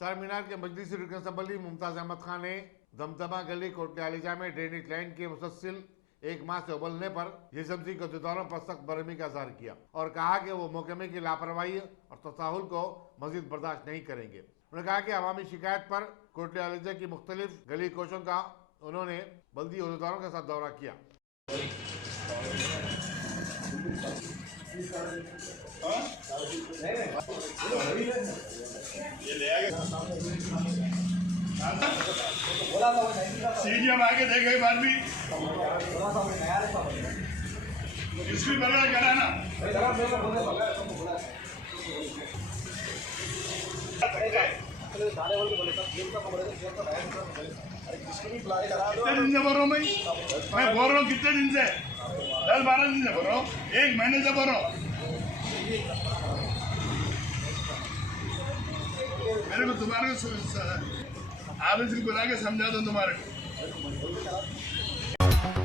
चारमीनार के मजलिसी रुकन असम्बली मुमताज अहमद खान ने दमदमा गली कोटली आलिजा में ड्रेनेज लाइन के मुसलसिल एक माह से उबलने पर जीएसएमसी के अहदेदारों पर सख्त बरहमी का इजहार किया और कहा कि वो महकमे की लापरवाही और तसाहुल को मजीद बर्दाश्त नहीं करेंगे। उन्होंने कहा कि अवामी शिकायत पर कोटली आलिजा की मुख्तलिफ गली कोचों का उन्होंने बल्दी अहदेदारों के साथ दौरा किया। सीढ़ियाँ आगे देखे बार भी इसकी बगल करा ना कितने दिन से बोल रहा हूँ मैं बोल रहा हूँ कितने दिन से 10-12 दिन से बोल रहा हूँ, 1 महीने से बोल रहा हूँ। मेरे को तुम्हारे ऑफिस को बुला के समझा दो तुम्हारे को।